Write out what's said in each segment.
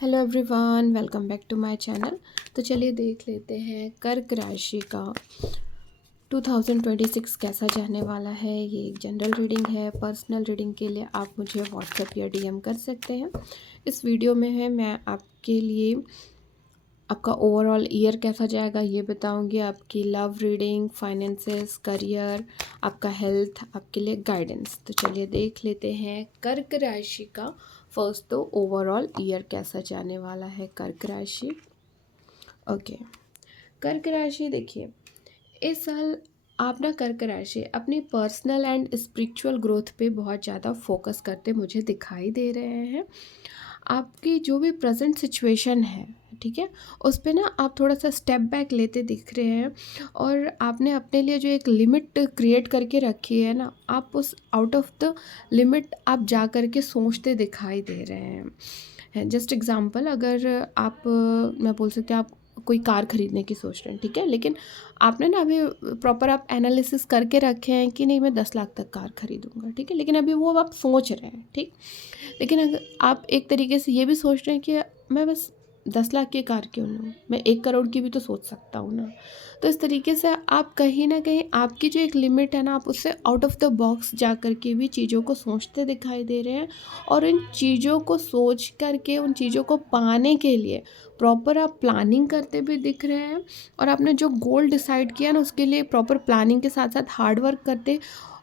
Hello everyone, welcome back to my channel. तो चलिए देख लेते हैं कर्क राशि का 2026 कैसा जाने वाला है। ये एक जनरल रीडिंग है। पर्सनल रीडिंग के लिए आप मुझे व्हाट्सएप या डीएम कर सकते हैं। इस वीडियो में है मैं आपके लिए आपका ओवरऑल ईयर कैसा जाएगा ये बताऊंगी, आपकी लव रीडिंग, फाइनेंसेस, करियर, आपका हेल्थ, आपके लिए गाइडेंस। तो चलिए देख लेते हैं कर्क राशि का फर्स्ट तो ओवरऑल ईयर कैसा जाने वाला है कर्क राशि। ओके, कर्क राशि देखिए, इस साल आप ना कर्क राशि अपनी पर्सनल एंड स्पिरिचुअल ग्रोथ पे बहुत ज़्यादा फोकस करते मुझे दिखाई दे रहे हैं। आपकी जो भी प्रेजेंट सिचुएशन है, ठीक है, उस पे ना आप थोड़ा सा स्टेप बैक लेते दिख रहे हैं और आपने अपने लिए जो एक लिमिट क्रिएट करके रखी है ना, आप उस आउट ऑफ द लिमिट आप जा कर के सोचते दिखाई दे रहे हैं। जस्ट एग्जांपल, अगर आप मैं बोल सकती हूँ आप कोई कार खरीदने की सोच रहे हैं, ठीक है, लेकिन आपने ना अभी प्रॉपर आप एनालिसिस करके रखे हैं कि नहीं मैं 10 लाख तक कार खरीदूंगा, ठीक है, लेकिन अभी वो आप सोच रहे हैं, ठीक। लेकिन अगर आप एक तरीके से ये भी सोच रहे हैं कि मैं बस 10 लाख की कार क्यों लूँ, मैं 1 करोड़ की भी तो सोच सकता हूँ ना। तो इस तरीके से आप कहीं ना कहीं आपकी जो एक लिमिट है ना, आप उससे आउट ऑफ द बॉक्स जा कर के भी चीज़ों को सोचते दिखाई दे रहे हैं। और इन चीज़ों को सोच करके उन चीज़ों को पाने के लिए प्रॉपर आप प्लानिंग करते भी दिख रहे हैं। और आपने जो गोल डिसाइड किया ना, उसके लिए प्रॉपर प्लानिंग के साथ साथ हार्ड वर्क करते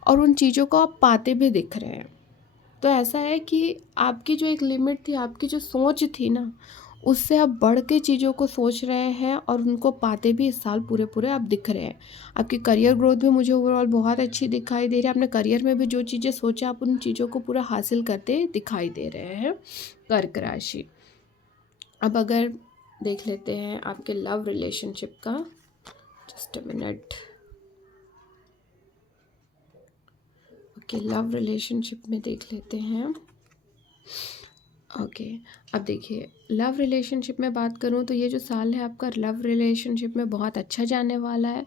और उन चीज़ों को आप पाते भी दिख रहे हैं। तो ऐसा है कि आपकी जो एक लिमिट थी, आपकी जो सोच थी ना, उससे आप बढ़ के चीज़ों को सोच रहे हैं और उनको पाते भी इस साल पूरे पूरे आप दिख रहे हैं। आपकी करियर ग्रोथ भी मुझे ओवरऑल बहुत अच्छी दिखाई दे रही है। आपने करियर में भी जो चीज़ें सोचा, आप उन चीज़ों को पूरा हासिल करते दिखाई दे रहे हैं कर्क राशि। अब अगर देख लेते हैं आपके लव रिलेशनशिप का, just a minute. Okay, love relationship में देख लेते हैं। ओके, अब देखिए, लव रिलेशनशिप में बात करूँ तो ये जो साल है आपका लव रिलेशनशिप में बहुत अच्छा जाने वाला है।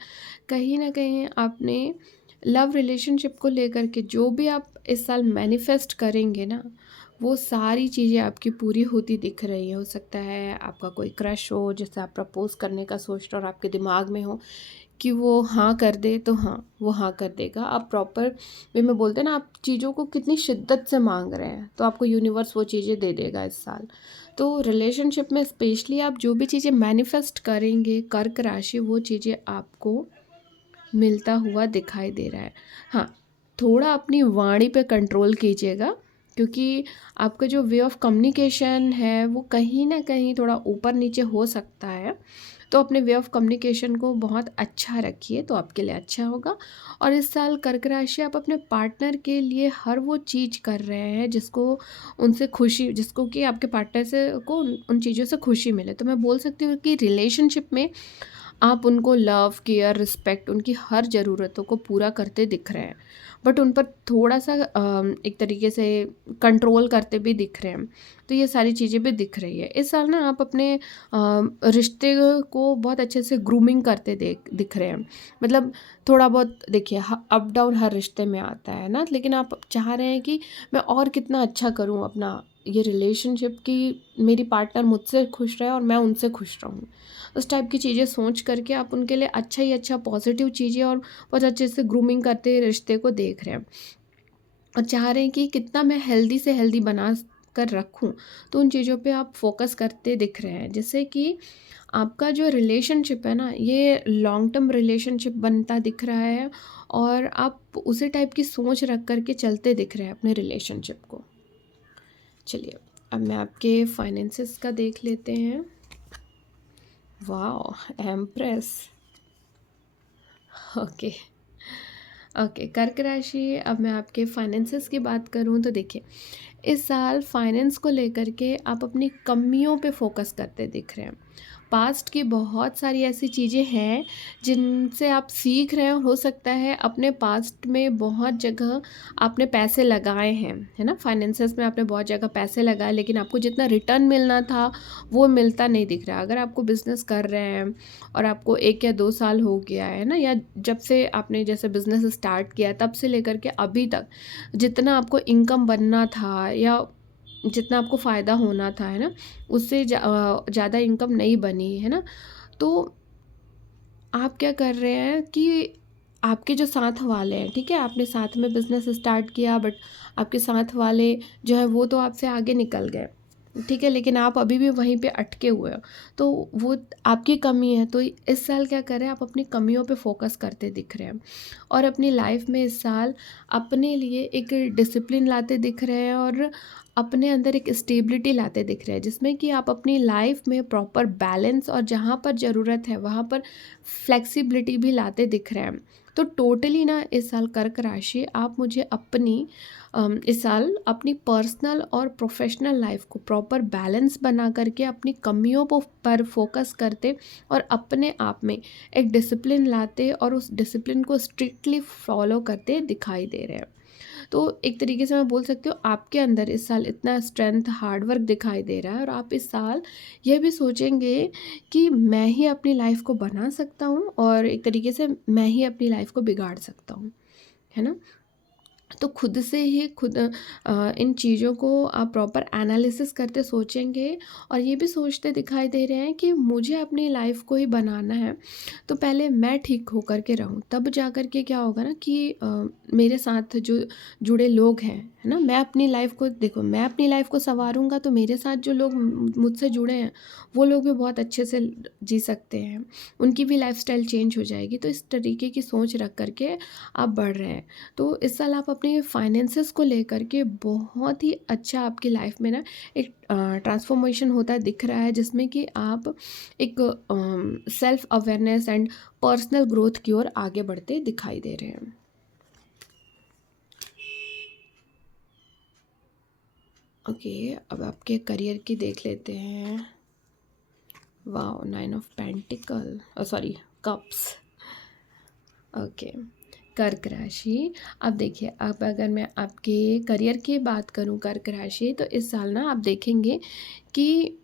कहीं ना कहीं आपने लव रिलेशनशिप को लेकर के जो भी आप इस साल मैनिफेस्ट करेंगे ना, वो सारी चीज़ें आपकी पूरी होती दिख रही है। हो सकता है आपका कोई क्रश हो जिससे आप प्रपोज करने का सोच रहे हो और आपके दिमाग में हो कि वो हाँ कर दे, तो हाँ वो हाँ कर देगा। आप प्रॉपर वे में बोलते हैं ना, आप चीज़ों को कितनी शिद्दत से मांग रहे हैं तो आपको यूनिवर्स वो चीज़ें दे देगा इस साल। तो रिलेशनशिप में स्पेशली आप जो भी चीज़ें मैनिफेस्ट करेंगे कर्क राशि, वो चीज़ें आपको मिलता हुआ दिखाई दे रहा है। हाँ, थोड़ा अपनी वाणी पे कंट्रोल कीजिएगा, क्योंकि आपका जो वे ऑफ कम्युनिकेशन है वो कहीं ना कहीं थोड़ा ऊपर नीचे हो सकता है। तो अपने वे ऑफ कम्युनिकेशन को बहुत अच्छा रखिए तो आपके लिए अच्छा होगा। और इस साल कर्क राशि आप अपने पार्टनर के लिए हर वो चीज़ कर रहे हैं जिसको उनसे खुशी, जिसको कि आपके पार्टनर से को उन चीज़ों से खुशी मिले। तो मैं बोल सकती हूँ कि रिलेशनशिप में आप उनको लव, केयर, रिस्पेक्ट, उनकी हर ज़रूरतों को पूरा करते दिख रहे हैं, बट उन पर थोड़ा सा एक तरीके से कंट्रोल करते भी दिख रहे हैं। तो ये सारी चीज़ें भी दिख रही है। इस साल ना आप अपने रिश्ते को बहुत अच्छे से ग्रूमिंग करते दिख रहे हैं। मतलब थोड़ा बहुत देखिए, अप डाउन हर रिश्ते में आता है ना, लेकिन आप चाह रहे हैं कि मैं और कितना अच्छा करूं अपना ये रिलेशनशिप, की मेरी पार्टनर मुझसे खुश रहे और मैं उनसे खुश रहूं। उस टाइप की चीज़ें सोच करके आप उनके लिए अच्छा ही अच्छा पॉजिटिव चीज़ें और बहुत अच्छे से ग्रूमिंग करते रिश्ते को देख रहे हैं और चाह रहे हैं कि कितना मैं हेल्दी से हेल्दी बना कर रखूं। तो उन चीज़ों पे आप फोकस करते दिख रहे हैं, जिससे कि आपका जो रिलेशनशिप है ना, ये लॉन्ग टर्म रिलेशनशिप बनता दिख रहा है और आप उसी टाइप की सोच रख करके चलते दिख रहे हैं अपने रिलेशनशिप को। चलिए, अब मैं आपके फाइनेंसेस का देख लेते हैं। वाह, एम्प्रेस। ओके। ओके, कर्क राशि, अब मैं आपके फाइनेंसेस की बात करूं तो देखिए, इस साल फाइनेंस को लेकर के आप अपनी कमियों पे फोकस करते दिख रहे हैं। पास्ट की बहुत सारी ऐसी चीज़ें हैं जिनसे आप सीख रहे हो सकता है अपने पास्ट में बहुत जगह आपने पैसे लगाए हैं, है ना, फाइनेंसेस में आपने बहुत जगह पैसे लगाए, लेकिन आपको जितना रिटर्न मिलना था वो मिलता नहीं दिख रहा। अगर आपको बिज़नेस कर रहे हैं और आपको 1 या 2 साल हो गया है ना, या जब से आपने जैसे बिज़नेस स्टार्ट किया तब से लेकर के अभी तक जितना आपको इनकम बनना था या जितना आपको फ़ायदा होना था, है ना, उससे ज़्यादा इनकम नहीं बनी, है ना। तो आप क्या कर रहे हैं कि आपके जो साथ वाले हैं, ठीक है, आपने साथ में बिज़नेस स्टार्ट किया, बट आपके साथ वाले जो है वो तो आपसे आगे निकल गए, ठीक है, लेकिन आप अभी भी वहीं पे अटके हुए हो। तो वो आपकी कमी है। तो इस साल क्या करें, आप अपनी कमियों पे फोकस करते दिख रहे हैं और अपनी लाइफ में इस साल अपने लिए एक डिसिप्लिन लाते दिख रहे हैं और अपने अंदर एक स्टेबिलिटी लाते दिख रहे हैं, जिसमें कि आप अपनी लाइफ में प्रॉपर बैलेंस और जहाँ पर ज़रूरत है वहाँ पर फ्लेक्सिबिलिटी भी लाते दिख रहे हैं। तो टोटली ना इस साल कर्क राशि आप मुझे अपनी इस साल अपनी पर्सनल और प्रोफेशनल लाइफ को प्रॉपर बैलेंस बना करके अपनी कमियों पर फोकस करते और अपने आप में एक डिसिप्लिन लाते और उस डिसिप्लिन को स्ट्रिक्टली फॉलो करते दिखाई दे रहे हैं। तो एक तरीके से मैं बोल सकती हूँ आपके अंदर इस साल इतना स्ट्रेंथ, हार्ड वर्क दिखाई दे रहा है और आप इस साल ये भी सोचेंगे कि मैं ही अपनी लाइफ को बना सकता हूँ और एक तरीके से मैं ही अपनी लाइफ को बिगाड़ सकता हूँ, है ना। तो खुद से ही इन चीज़ों को आप प्रॉपर एनालिसिस करते सोचेंगे और ये भी सोचते दिखाई दे रहे हैं कि मुझे अपनी लाइफ को ही बनाना है, तो पहले मैं ठीक होकर के रहूँ, तब जा कर के क्या होगा ना कि मेरे साथ जो जुड़े लोग हैं, है ना, मैं अपनी लाइफ को देखो, मैं अपनी लाइफ को सँवारूँगा तो मेरे साथ जो लोग मुझसे जुड़े हैं, वो लोग भी बहुत अच्छे से जी सकते हैं, उनकी भी लाइफ़स्टाइल चेंज हो जाएगी। तो इस तरीके की सोच रख कर के आप बढ़ रहे हैं। तो इस साल आप अपने फाइनेंसेस को लेकर के बहुत ही अच्छा आपकी लाइफ में ना एक ट्रांसफॉर्मेशन होता दिख रहा है, जिसमें कि आप एक self awareness and personal growth की ओर आगे बढ़ते दिखाई दे रहे हैं। ओके, अब आपके करियर की देख लेते हैं। Wow, 9 of pentacle, sorry, cups. Okay, कर्क राशि। अब देखिए, अब अगर मैं आपके करियर की बात करूं कर्क राशि, तो इस साल ना आप देखेंगे कि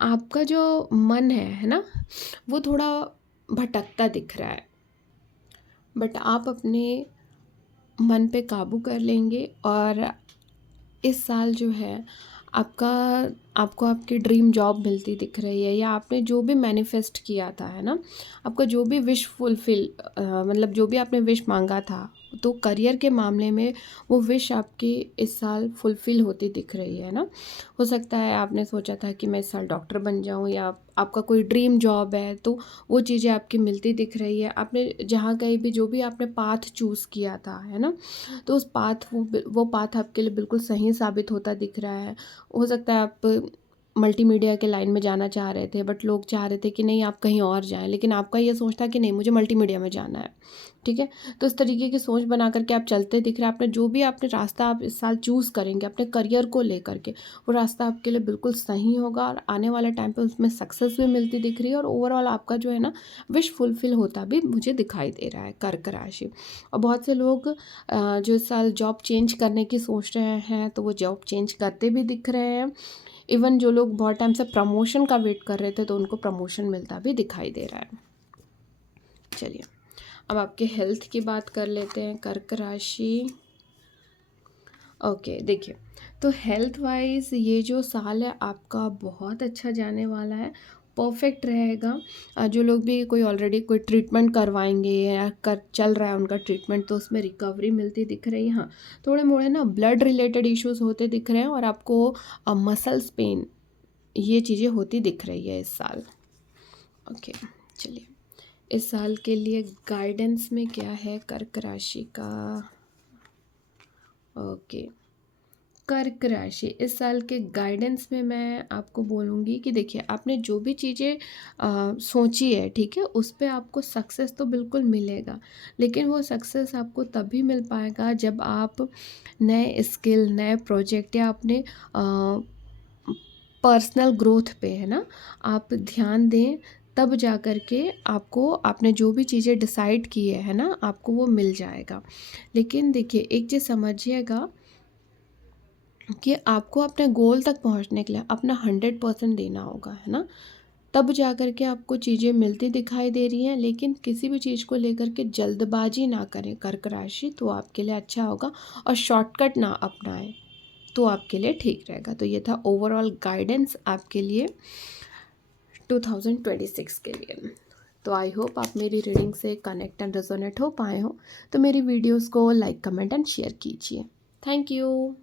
आपका जो मन है ना, वो थोड़ा भटकता दिख रहा है, बट आप अपने मन पे काबू कर लेंगे और इस साल जो है आपका आपको आपकी ड्रीम जॉब मिलती दिख रही है, या आपने जो भी मैनिफेस्ट किया था, है ना, आपका जो भी विश फुलफिल मतलब जो भी आपने विश मांगा था, तो करियर के मामले में वो विश आपकी इस साल फुलफिल होती दिख रही है ना। हो सकता है आपने सोचा था कि मैं इस साल डॉक्टर बन जाऊं, या आपका कोई ड्रीम जॉब है, तो वो चीज़ें आपकी मिलती दिख रही है। आपने जहाँ कहीं भी जो भी आपने पाथ चूज़ किया था, है ना, तो उस पाथ वो पाथ आपके लिए बिल्कुल सही साबित होता दिख रहा है। हो सकता है आप मल्टीमीडिया के लाइन में जाना चाह रहे थे, बट लोग चाह रहे थे कि नहीं आप कहीं और जाएं, लेकिन आपका ये सोच था कि नहीं मुझे मल्टीमीडिया में जाना है, ठीक है। तो इस तरीके की सोच बना करके आप चलते दिख रहे हैं। आपने जो भी आपने रास्ता आप इस साल चूज़ करेंगे अपने करियर को लेकर के, वो रास्ता आपके लिए बिल्कुल सही होगा और आने वाले टाइम पे उसमें सक्सेस भी मिलती दिख रही है और ओवरऑल आपका जो है ना विश फुलफिल होता भी मुझे दिखाई दे रहा है कर्क राशि। और बहुत से लोग जो इस साल जॉब चेंज करने की सोच रहे हैं, तो वो जॉब चेंज करते भी दिख रहे हैं। इवन जो लोग बहुत टाइम से प्रमोशन का वेट कर रहे थे, तो उनको प्रमोशन मिलता भी दिखाई दे रहा है। चलिए, अब आपके हेल्थ की बात कर लेते हैं कर्क राशि। ओके, देखिए, तो हेल्थ वाइज ये जो साल है आपका बहुत अच्छा जाने वाला है, परफेक्ट रहेगा। जो लोग भी कोई ऑलरेडी कोई ट्रीटमेंट करवाएंगे या कर चल रहा है उनका ट्रीटमेंट, तो उसमें रिकवरी मिलती दिख रही है। हाँ, थोड़े मोड़े ना ब्लड रिलेटेड इश्यूज होते दिख रहे हैं और आपको मसल्स पेन, ये चीज़ें होती दिख रही है इस साल। ओके, चलिए, इस साल के लिए गाइडेंस में क्या है कर्क राशि का। ओके, कर्क राशि इस साल के गाइडेंस में मैं आपको बोलूँगी कि देखिए, आपने जो भी चीज़ें सोची है, ठीक है, उस पे आपको सक्सेस तो बिल्कुल मिलेगा, लेकिन वो सक्सेस आपको तभी मिल पाएगा जब आप नए स्किल, नए प्रोजेक्ट या अपने पर्सनल ग्रोथ पे, है ना, आप ध्यान दें, तब जा कर के आपको आपने जो भी चीज़ें डिसाइड की है ना, आपको वो मिल जाएगा। लेकिन देखिए, एक चीज़ समझिएगा कि आपको अपने गोल तक पहुंचने के लिए अपना 100% देना होगा, है ना, तब जा कर के आपको चीज़ें मिलती दिखाई दे रही हैं। लेकिन किसी भी चीज़ को लेकर के जल्दबाजी ना करें कर्क राशि, तो आपके लिए अच्छा होगा, और शॉर्टकट ना अपनाएं, तो आपके लिए ठीक रहेगा। तो ये था ओवरऑल गाइडेंस आपके लिए 2026 के लिए। तो आई होप आप मेरी रीडिंग से कनेक्ट एंड रेजोनेट हो पाए हो। तो मेरी वीडियोस को लाइक, कमेंट एंड शेयर कीजिए। Thank you.